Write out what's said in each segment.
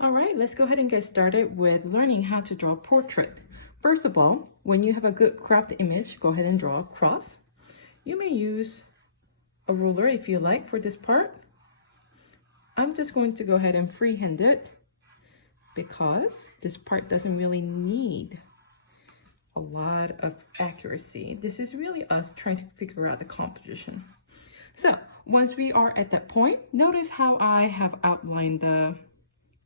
All right, let's go ahead and get started with learning how to draw a portrait. First of all, when you have a good cropped image, go ahead and draw a cross. You may use a ruler if you like for this part. I'm just going to go ahead and freehand it because this part doesn't really need a lot of accuracy. This is really us trying to figure out the composition. So once we are at that point, notice how I have outlined the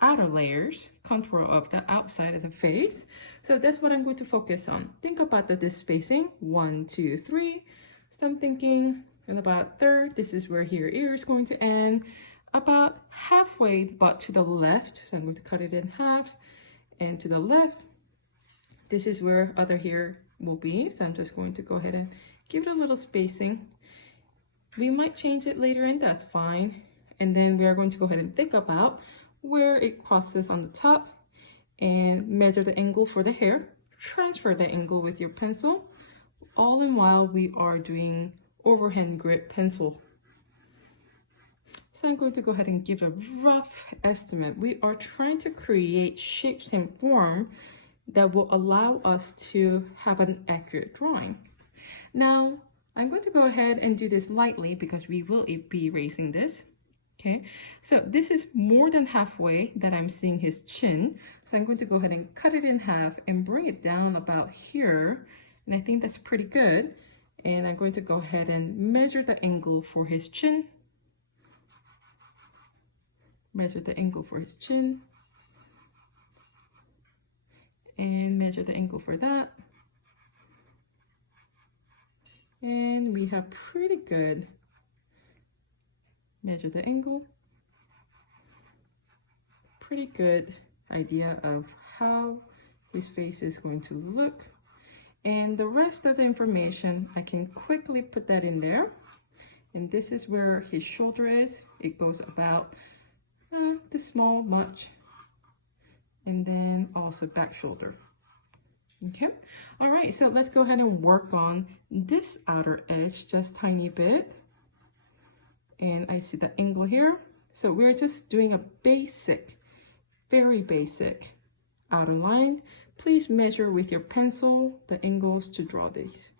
outer layers, contour of the outside of the face. So that's what I'm going to focus on. Think about the spacing, 1, 2, 3. So I'm thinking in about a third, this is where your ear is going to end, about halfway but to the left. So I'm going to cut it in half, and to the left, this is where other hair will be. So I'm just going to go ahead and give it a little spacing. We might change it later and that's fine. And then we are going to go ahead and think about where it crosses on the top and measure the angle for the hair. Transfer the angle with your pencil, all in while we are doing overhand grip pencil. So I'm going to go ahead and give a rough estimate. We are trying to create shapes and form that will allow us to have an accurate drawing. Now, I'm going to go ahead and do this lightly because we will be erasing this. Okay, so this is more than halfway that I'm seeing his chin. So I'm going to go ahead and cut it in half and bring it down about here. And I think that's pretty good. And I'm going to go ahead and measure the angle for his chin. Measure the angle for his chin. And measure the angle for that. And we have pretty good. Measure the angle. Pretty good idea of how his face is going to look. And the rest of the information, I can quickly put that in there. And this is where his shoulder is. It goes about this small much. And then also back shoulder. Okay. All right, so let's go ahead and work on this outer edge just tiny bit. And I see the angle here. So we're just doing a basic, very basic outer line. Please measure with your pencil the angles to draw these.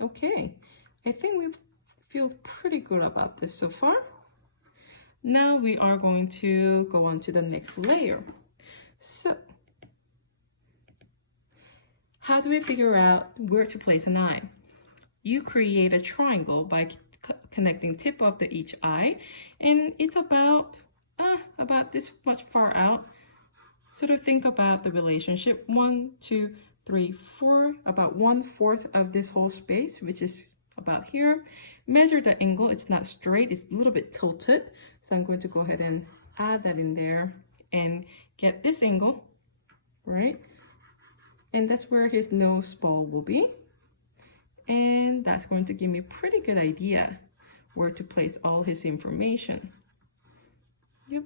Okay, I think we feel pretty good about this so far. Now we are going to go on to the next layer. So, how do we figure out where to place an eye? You create a triangle by connecting tip of each eye, and it's about this much far out. Sort of think about the relationship 1, 2, 3, 4, about 1/4 of this whole space, which is about here. Measure the angle. It's not straight, it's a little bit tilted. So I'm going to go ahead and add that in there and get this angle, right? And that's where his nose ball will be. And that's going to give me a pretty good idea where to place all his information. Yep,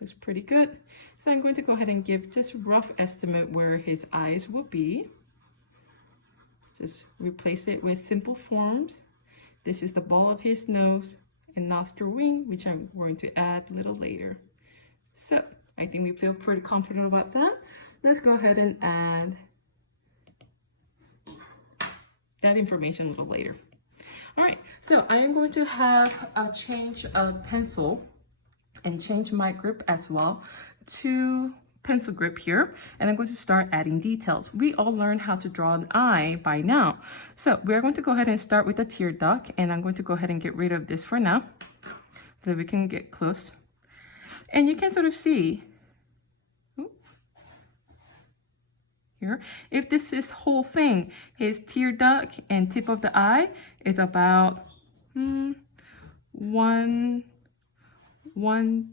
that's pretty good. So I'm going to go ahead and give just a rough estimate where his eyes will be. Just replace it with simple forms. This is the ball of his nose and nostril wing, which I'm going to add a little later. So I think we feel pretty confident about that. Let's go ahead and add that information a little later. All right, so I am going to have a change of pencil and change my grip as well to pencil grip here, and I'm going to start adding details. We all learned how to draw an eye by now. So we're going to go ahead and start with the tear duct, and I'm going to go ahead and get rid of this for now so that we can get close. And you can sort of see here, if this is whole thing, his tear duct and tip of the eye is about 1,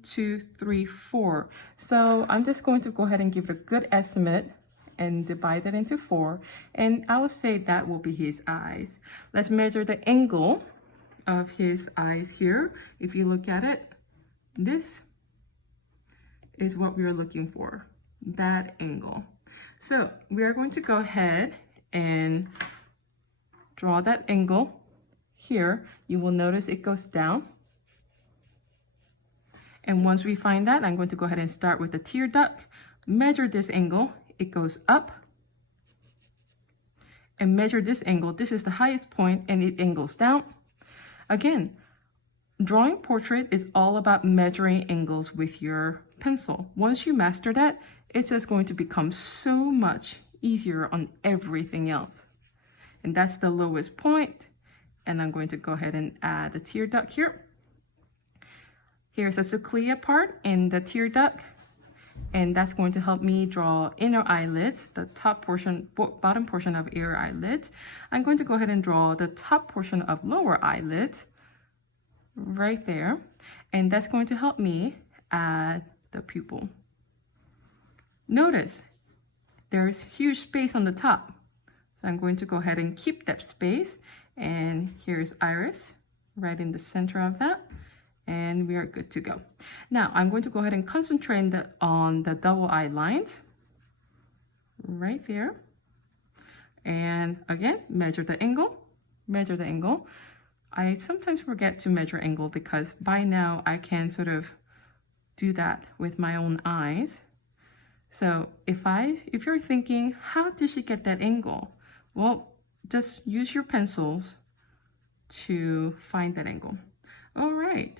2, 3, 4. So I'm just going to go ahead and give it a good estimate and divide that into 4. And I will say that will be his eyes. Let's measure the angle of his eyes here. If you look at it, this is what we are looking for, that angle. So we are going to go ahead and draw that angle here. You will notice it goes down. And once we find that, I'm going to go ahead and start with the tear duct, measure this angle, it goes up, and measure this angle. This is the highest point and it angles down. Again, drawing portrait is all about measuring angles with your pencil. Once you master that, it's just going to become so much easier on everything else. And that's the lowest point. And I'm going to go ahead and add the tear duct here. Here's a suclea part in the tear duct. And that's going to help me draw inner eyelids, the top portion, bottom portion of inner eyelids. I'm going to go ahead and draw the top portion of lower eyelids right there. And that's going to help me add the pupil. Notice there's huge space on the top. So I'm going to go ahead and keep that space. And here's iris right in the center of that. And we are good to go. Now I'm going to go ahead and concentrate on the double eye lines right there. And again, measure the angle, measure the angle. I sometimes forget to measure angle because by now I can sort of do that with my own eyes. So if you're thinking, how did she get that angle? Well, just use your pencils to find that angle. All right.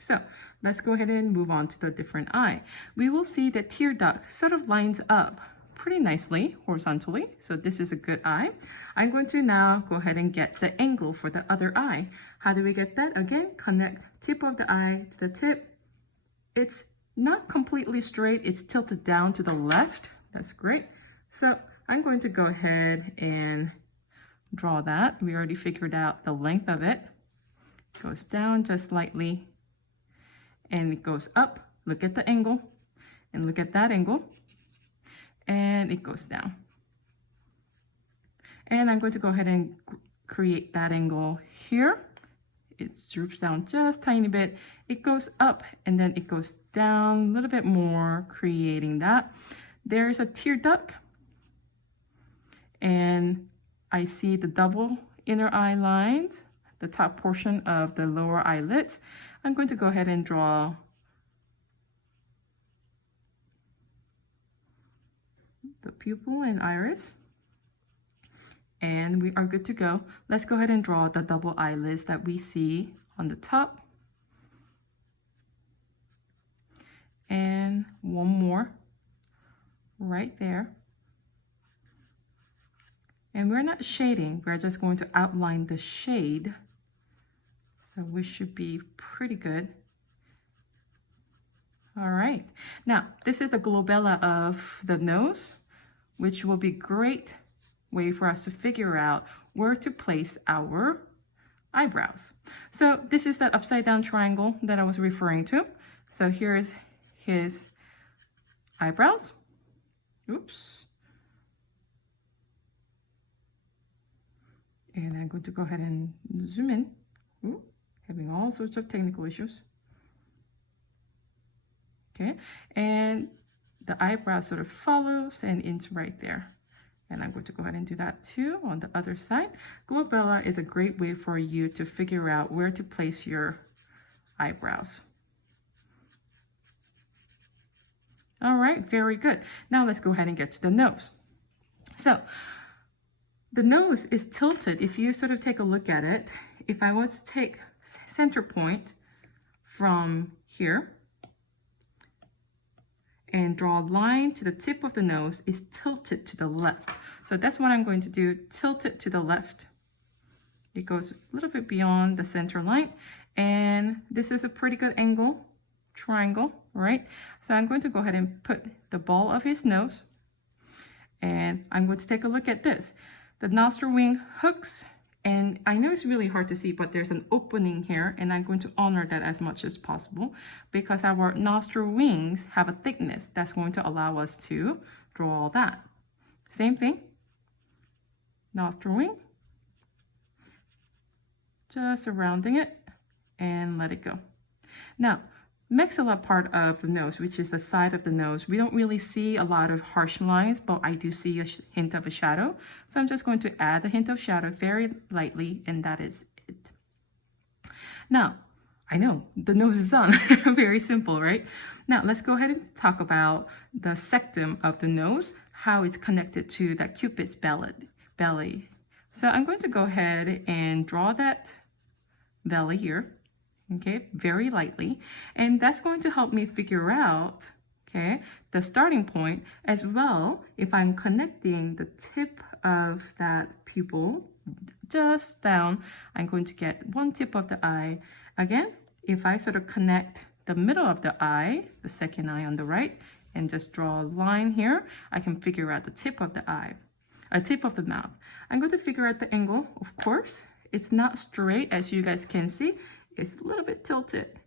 So let's go ahead and move on to the different eye. We will see that tear duct sort of lines up pretty nicely horizontally. So this is a good eye. I'm going to now go ahead and get the angle for the other eye. How do we get that? Again, connect tip of the eye to the tip. It's not completely straight. It's tilted down to the left. That's great. So I'm going to go ahead and draw that. We already figured out the length of it. It goes down just slightly. And it goes up. Look at the angle and look at that angle, and it goes down. And I'm going to go ahead and create that angle here. It droops down just a tiny bit. It goes up and then it goes down a little bit more, creating that. There's a tear duct, and I see the double inner eye lines, the top portion of the lower eyelids. I'm going to go ahead and draw the pupil and iris. And we are good to go. Let's go ahead and draw the double eyelids that we see on the top. And one more right there. And we're not shading, we're just going to outline the shade. So we should be pretty good. All right, now this is the glabella of the nose, which will be a great way for us to figure out where to place our eyebrows. So this is that upside down triangle that I was referring to. So here's his eyebrows. Oops. And I'm going to go ahead and zoom in. Ooh, having all sorts of technical issues. Okay, and the eyebrow sort of follows and it's right there. And I'm going to go ahead and do that too on the other side. Glabella is a great way for you to figure out where to place your eyebrows. All right, very good. Now let's go ahead and get to the nose. So the nose is tilted. If you sort of take a look at it, if I was to take center point from here and draw a line to the tip of the nose, is tilted to the left. So that's what I'm going to do, tilt it to the left. It goes a little bit beyond the center line, and this is a pretty good angle, triangle, right? So I'm going to go ahead and put the ball of his nose, and I'm going to take a look at this. The nostril wing hooks, and I know it's really hard to see, but there's an opening here, and I'm going to honor that as much as possible because our nostril wings have a thickness that's going to allow us to draw all that. Same thing, nostril wing, just surrounding it and let it go. Now, maxilla part of the nose, which is the side of the nose, we don't really see a lot of harsh lines, but I do see a hint of a shadow. So I'm just going to add a hint of shadow very lightly, and that is it. Now, I know, the nose is done. Very simple, right? Now, let's go ahead and talk about the septum of the nose, how it's connected to that Cupid's belly. So I'm going to go ahead and draw that belly here, okay, very lightly. And that's going to help me figure out, okay, the starting point as well. If I'm connecting the tip of that pupil just down, I'm going to get one tip of the eye. Again, if I sort of connect the middle of the eye, the second eye on the right, and just draw a line here, I can figure out the tip of the eye, a tip of the mouth. I'm going to figure out the angle, of course. It's not straight, as you guys can see. It's a little bit tilted.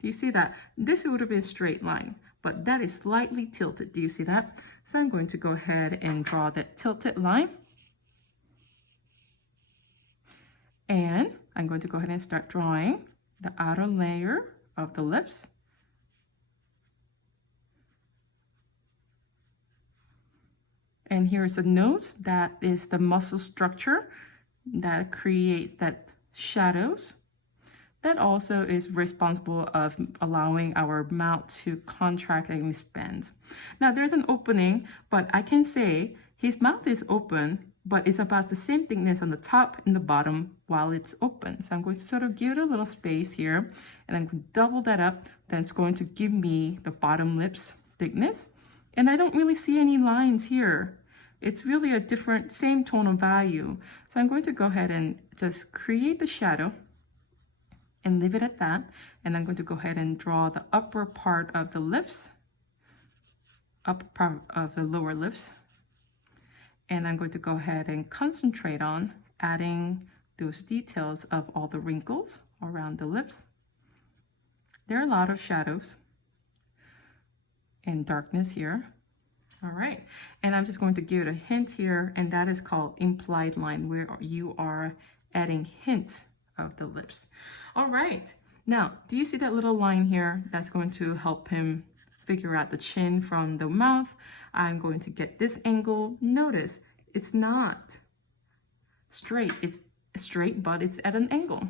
Do you see that? This would have been a straight line, but that is slightly tilted. Do you see that? So I'm going to go ahead and draw that tilted line. And I'm going to go ahead and start drawing the outer layer of the lips. And here's a nose. That is the muscle structure that creates that shadows. That also is responsible of allowing our mouth to contract and expand. Now there's an opening, but I can say his mouth is open, but it's about the same thickness on the top and the bottom while it's open. So I'm going to sort of give it a little space here, and I'm going to double that up. That's going to give me the bottom lips thickness. And I don't really see any lines here. It's really a different, same tonal value. So I'm going to go ahead and just create the shadow and leave it at that. And I'm going to go ahead and draw the upper part of the lips, upper part of the lower lips. And I'm going to go ahead and concentrate on adding those details of all the wrinkles around the lips. There are a lot of shadows and darkness here. All right, and I'm just going to give it a hint here, and that is called implied line, where you are adding hints of the lips. All right, now, do you see that little line here? That's going to help him figure out the chin from the mouth. I'm going to get this angle. Notice, it's not straight. It's straight, but it's at an angle.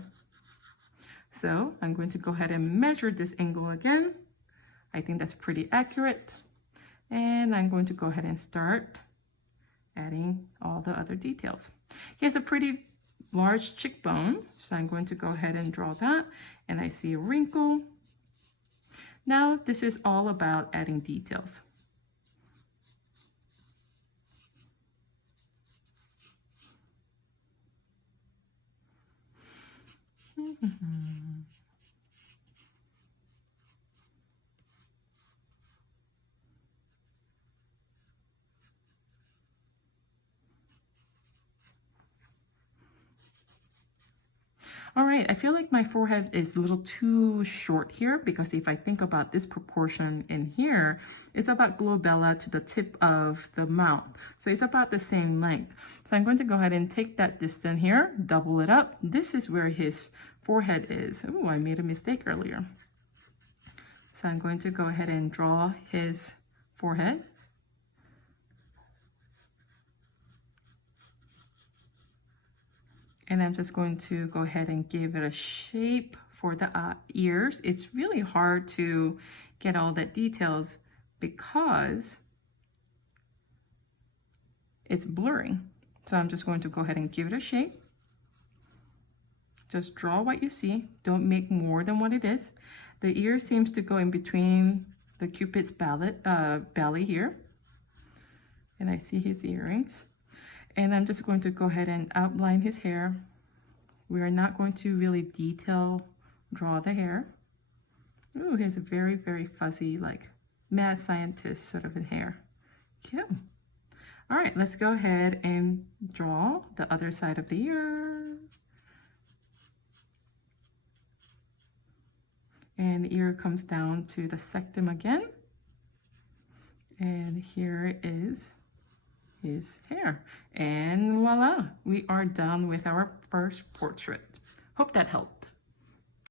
So I'm going to go ahead and measure this angle again. I think that's pretty accurate. And I'm going to go ahead and start adding all the other details. He has a pretty large cheekbone, so I'm going to go ahead and draw that. And I see a wrinkle. Now this is all about adding details. All right, I feel like my forehead is a little too short here, because if I think about this proportion in here, it's about glabella to the tip of the mouth. So it's about the same length. So I'm going to go ahead and take that distance here, double it up. This is where his forehead is. Oh, I made a mistake earlier. So I'm going to go ahead and draw his forehead. And I'm just going to go ahead and give it a shape for the ears. It's really hard to get all that details because it's blurring. So I'm just going to go ahead and give it a shape. Just draw what you see. Don't make more than what it is. The ear seems to go in between the Cupid's belly here. And I see his earrings. And I'm just going to go ahead and outline his hair. We are not going to really draw the hair. Ooh, he has a very, very fuzzy, like mad scientist sort of a hair. Cute. All right, let's go ahead and draw the other side of the ear. And the ear comes down to the septum again. And here is his hair. And voila, we are done with our first portrait. Hope that helped.